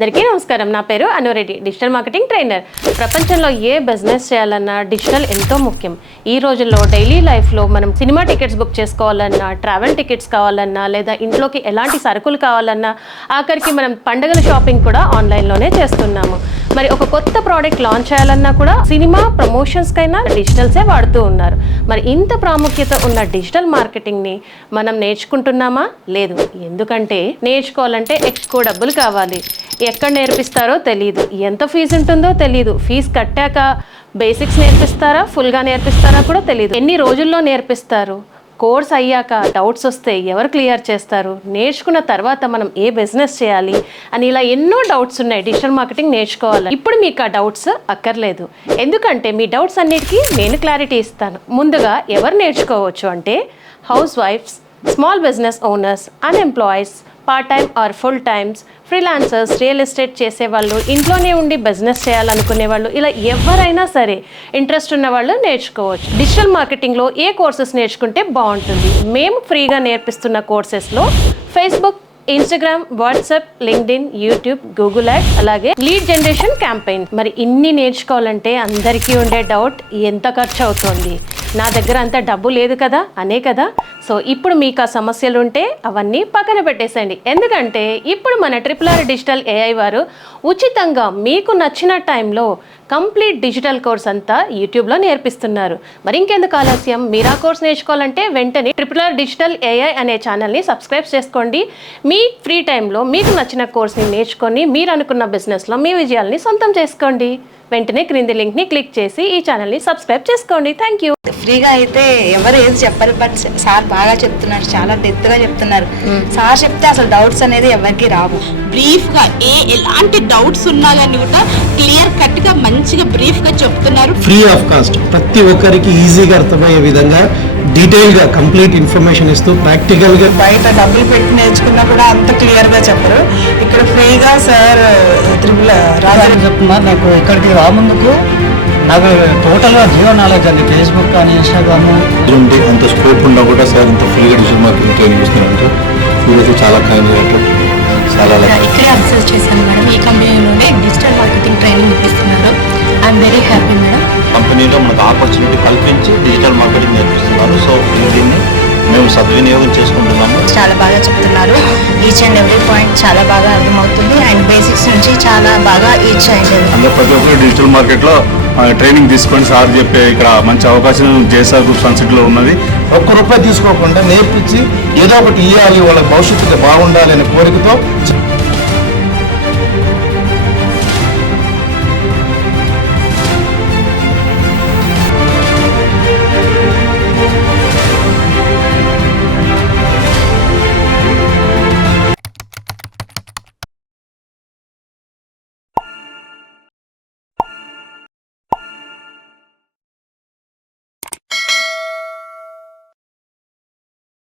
అందరికీ నమస్కారం. నా పేరు అనురెడ్డి, డిజిటల్ మార్కెటింగ్ ట్రైనర్. ప్రపంచంలో ఏ బిజినెస్ చేయాలన్నా డిజిటల్ ఎంతో ముఖ్యం. ఈ రోజుల్లో డైలీ లైఫ్లో మనం సినిమా టికెట్స్ బుక్ చేసుకోవాలన్నా, ట్రావెల్ టికెట్స్ కావాలన్నా, లేదా ఇంట్లోకి ఎలాంటి సరుకులు కావాలన్నా, ఆఖరికి మనం పండుగల షాపింగ్ కూడా ఆన్లైన్లోనే చేస్తున్నాము. మరి ఒక కొత్త ప్రోడక్ట్ లాంచ్ చేయాలన్నా కూడా సినిమా ప్రమోషన్స్కైనా డిజిటల్సే వాడుతూ ఉన్నారు. మరి ఇంత ప్రాముఖ్యత ఉన్న డిజిటల్ మార్కెటింగ్ని మనం నేర్చుకుంటున్నామా? లేదు. ఎందుకంటే నేర్చుకోవాలంటే ఎక్కువ డబ్బులు కావాలి. ఎక్కడ నేర్పిస్తారో తెలియదు, ఎంత ఫీజు ఉంటుందో తెలియదు, ఫీజు కట్టాక బేసిక్స్ నేర్పిస్తారా, ఫుల్గా నేర్పిస్తారా కూడా తెలియదు, ఎన్ని రోజుల్లో నేర్పిస్తారు, కోర్స్ అయ్యాక డౌట్స్ వస్తే ఎవరు క్లియర్ చేస్తారు, నేర్చుకున్న తర్వాత మనం ఏ బిజినెస్ చేయాలి అని ఇలా ఎన్నో డౌట్స్ ఉన్నాయి డిజిటల్ మార్కెటింగ్ నేర్చుకోవాలి. ఇప్పుడు మీకు ఆ డౌట్స్ అక్కర్లేదు, ఎందుకంటే మీ డౌట్స్ అన్నిటికీ నేను క్లారిటీ ఇస్తాను. ముందుగా ఎవరు నేర్చుకోవచ్చు అంటే హౌస్ వైఫ్స్, small business owners, unemployees, part time or full times, freelancers, real estate చేసేవాళ్ళు, ఇంట్లోనే ఉండి బిజినెస్ చేయాలనుకునే వాళ్ళు, ఇలా ఎవరైనా సరే ఇంట్రెస్ట్ ఉన్న వాళ్ళు నేర్చుకోవచ్చు. డిజిటల్ మార్కెటింగ్లో ఏ కోర్సెస్ నేర్చుకుంటే బాగుంటుంది? మేము ఫ్రీగా నేర్పిస్తున్న కోర్సెస్లో Facebook, Instagram, WhatsApp, LinkedIn, YouTube, Google ads, అలాగే లీడ్ జనరేషన్ క్యాంపెయిన్. మరి ఇన్ని నేర్చుకోవాలంటే అందరికీ ఉండే డౌట్, ఎంత ఖర్చు అవుతుంది, నా దగ్గర అంత డబ్బు లేదు కదా అనే కదా. సో ఇప్పుడు మీకు ఆ సమస్యలు ఉంటే అవన్నీ పక్కన పెట్టేసేయండి, ఎందుకంటే ఇప్పుడు మన RRR డిజిటల్ AI వారు ఉచితంగా మీకు నచ్చిన టైంలో కంప్లీట్ డిజిటల్ కోర్స్ అంతా యూట్యూబ్లో నేర్పిస్తున్నారు. మరి ఇంకెందుకు ఆలస్యం? మీరు ఆ కోర్స్ నేర్చుకోవాలంటే వెంటనే RRR డిజిటల్ AI అనే ఛానల్ని సబ్స్క్రైబ్ చేసుకోండి. మీ ఫ్రీ టైంలో మీకు నచ్చిన కోర్స్ని నేర్చుకొని మీరు అనుకున్న బిజినెస్లో మీ విజయాల్ని సొంతం చేసుకోండి. వెంటనే క్రింది లింక్ని క్లిక్ చేసి ఈ ఛానల్ని సబ్స్క్రైబ్ చేసుకోండి. Thank you. ఫ్రీగా అయితే ఎవరు ఏది చెప్పరు, బట్ సార్ బాగా చెప్తున్నారు, చాలా డెప్త్గా చెప్తున్నారు. సార్ చెప్తే అసలు డౌట్స్ అనేది ఎవరికి రావు. బ్రీఫ్గా ఎలాంటి డౌట్స్ ఉన్నా కానీ కూడా క్లియర్ కట్గా మంచిగా బ్రీఫ్గా చెప్తున్నారు. ఫ్రీ ఆఫ్ కాస్ట్, ప్రతి ఒక్కరికి ఈజీగా అర్థమయ్యే విధంగా డీటెయిల్గా కంప్లీట్ ఇన్ఫర్మేషన్ ఇస్తూ ప్రాక్టికల్గా. బయట డబ్బులు పెట్టి నేర్చుకున్నా కూడా అంత క్లియర్గా చెప్పరు. ఇక్కడ ఫ్రీగా సార్ రాజా చెప్తున్నారు. నాకు ఇక్కడికి రాముందుకు నాకు టోటల్గా జీరో నాలెడ్జ్ అండి. ఫేస్బుక్ కానీ ఇన్స్టాగ్రామ్ ఉంటే అంత స్కోప్ ఉన్నా కూడా సార్ ఇంత ఫ్రీగా డిజిటల్ మార్కెటింగ్ ట్రైనింగ్ ఇస్తున్నారంటే మీరైతే చాలా కైండ్గా చాలా ఇక్కడే అబ్జర్వ్ చేశాను మేడం. ఈ కంపెనీలోనే డిజిటల్ మార్కెటింగ్ ట్రైనింగ్ ఇప్పిస్తున్నారు. I'm very happy madam. కంపెనీలో మనకు ఆపర్చునిటీ కల్పించి డిజిటల్ మార్కెటింగ్ నేర్పిస్తున్నారు. సో దీన్ని మేము సద్వినియోగం చేసుకుంటున్నాము. చాలా బాగా చెప్తున్నారు. ఈచ్ అండ్ ఎవ్రీ పాయింట్ చాలా బాగా అర్థమవుతుంది. అండ్ బేసిక్స్ నుంచి చాలా బాగా ఈచ్ అండ్ అందరూ ప్రతి ఒక్కరు డిజిటల్ మార్కెట్లో ట్రైనింగ్ తీసుకొని సార్ చెప్పే ఇక్కడ మంచి అవకాశం జేఎస్ఆర్ గ్రూప్ సన్సిటీలో ఉన్నది. ఒక్క రూపాయి తీసుకోకుండా నేర్పించి ఏదో ఒకటి ఇవ్వాలి, వాళ్ళ భవిష్యత్తుగా బాగుండాలి అనే కోరికతో